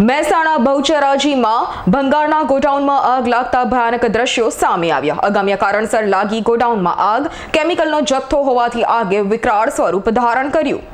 મહેસાણા બહુચરાજીમાં ભંગારના ગોડાઉનમાં આગ લાગતા ભયાનક દ્રશ્યો સામે આવ્યા. અગમ્ય કારણસર લાગી ગોડાઉનમાં આગ, કેમિકલનો જથ્થો હોવાથી આગે વિકરાળ સ્વરૂપ ધારણ કર્યું.